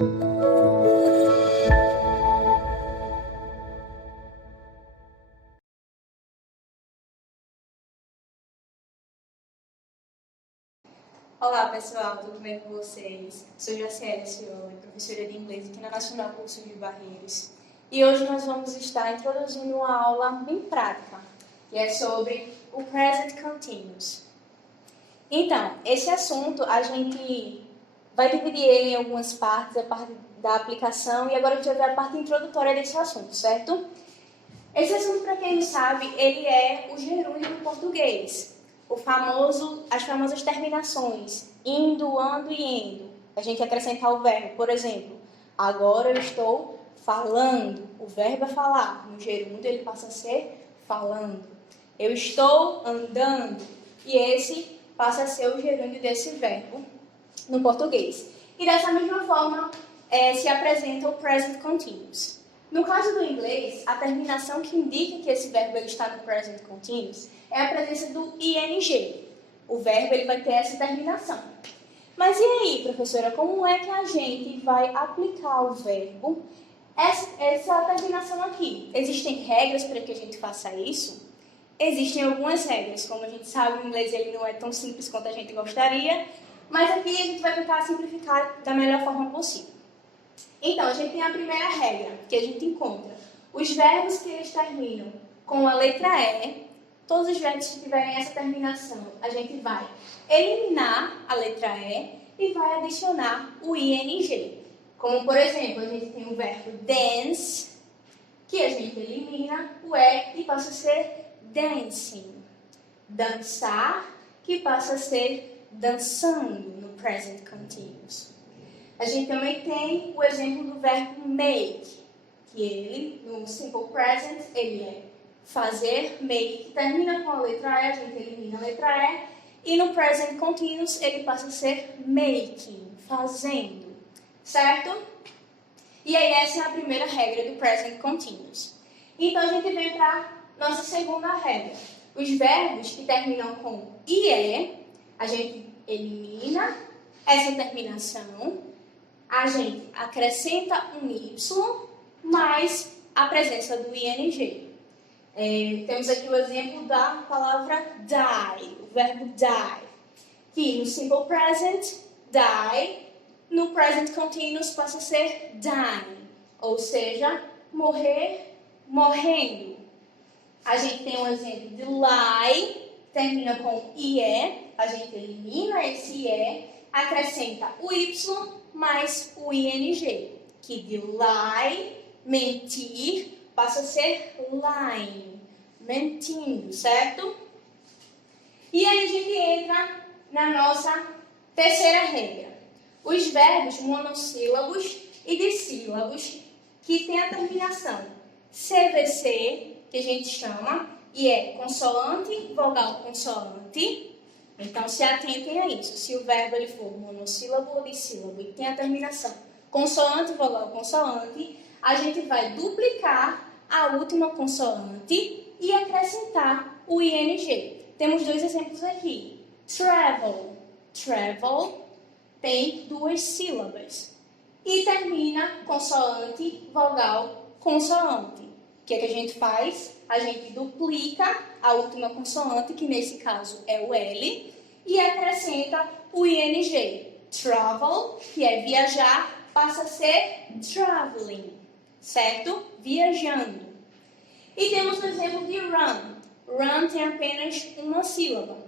Olá pessoal, tudo bem com vocês? Sou Jaciele Cioli, professora de inglês aqui na Nacional Curso de Barreiros. E hoje nós vamos estar introduzindo uma aula bem prática, que é sobre o Present Continuous. Então, esse assunto a gente vai dividir ele em algumas partes, a parte da aplicação, e agora a gente vai ver a parte introdutória desse assunto, certo? Esse assunto, para quem não sabe, ele é o gerúndio do português. As famosas terminações, indo, ando e endo. A gente acrescentar o verbo, por exemplo, agora eu estou falando. O verbo é falar. No gerúndio ele passa a ser falando. Eu estou andando. E esse passa a ser o gerúndio desse verbo no português. E dessa mesma forma se apresenta o present continuous. No caso do inglês, a terminação que indica que esse verbo ele está no present continuous é a presença do ing. O verbo ele vai ter essa terminação. Mas e aí, professora, como é que a gente vai aplicar o verbo, essa terminação aqui? Existem regras para que a gente faça isso? Existem algumas regras. Como a gente sabe, o inglês ele não é tão simples quanto a gente gostaria, mas aqui a gente vai tentar simplificar da melhor forma possível. Então, a gente tem a primeira regra que a gente encontra. Os verbos que eles terminam com a letra E, todos os verbos que tiverem essa terminação, a gente vai eliminar a letra E vai adicionar o ing. Como, por exemplo, a gente tem o verbo dance, que a gente elimina o E e passa a ser dancing. Dançar, que passa a ser dançando no present continuous. A gente também tem o exemplo do verbo make, que ele, no simple present, ele é fazer, make, que termina com a letra E, a gente elimina a letra E, e no present continuous ele passa a ser making, fazendo, certo? E aí essa é a primeira regra do present continuous. Então a gente vem para nossa segunda regra. Os verbos que terminam com IE, a gente elimina essa terminação, a gente acrescenta um Y mais a presença do ing. Temos aqui o exemplo da palavra die, o verbo die, que no simple present, die, no present continuous passa a ser dying, ou seja, morrer, morrendo. A gente tem um exemplo de lie, termina com IE, a gente elimina esse IE, acrescenta o Y mais o ing, que de lie, mentir, passa a ser lying, mentindo, certo? E aí a gente entra na nossa terceira regra. Os verbos monossílabos e dissílabos que têm a terminação CVC, que a gente chama, e é consoante, vogal, consoante. Então, se atentem a isso. Se o verbo ele for monossílabo ou dissílabo e tem a terminação consoante, vogal, consoante, a gente vai duplicar a última consoante e acrescentar o ing. Temos dois exemplos aqui. Travel. Travel tem duas sílabas. E termina consoante, vogal, consoante. O que é que a gente faz? A gente duplica a última consoante, que nesse caso é o L, e acrescenta o ing. Travel, que é viajar, passa a ser traveling, certo? Viajando. E temos o exemplo de run. Run tem apenas uma sílaba.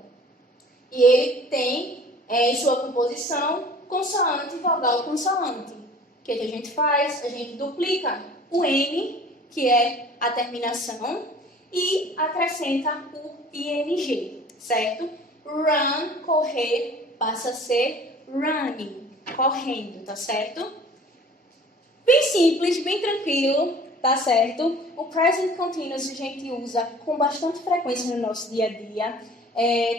E ele tem, em sua composição, consoante, vogal, consoante. O que a gente faz? A gente duplica o N, que é a terminação, e acrescenta o ing, certo? Run, correr, passa a ser running, correndo, tá certo? Bem simples, bem tranquilo, tá certo? O present continuous a gente usa com bastante frequência no nosso dia a dia,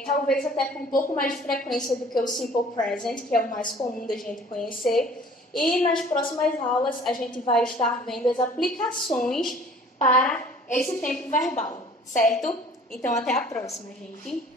talvez até com um pouco mais de frequência do que o simple present, que é o mais comum da gente conhecer. E nas próximas aulas a gente vai estar vendo as aplicações para esse tempo verbal, certo? Então até a próxima, gente!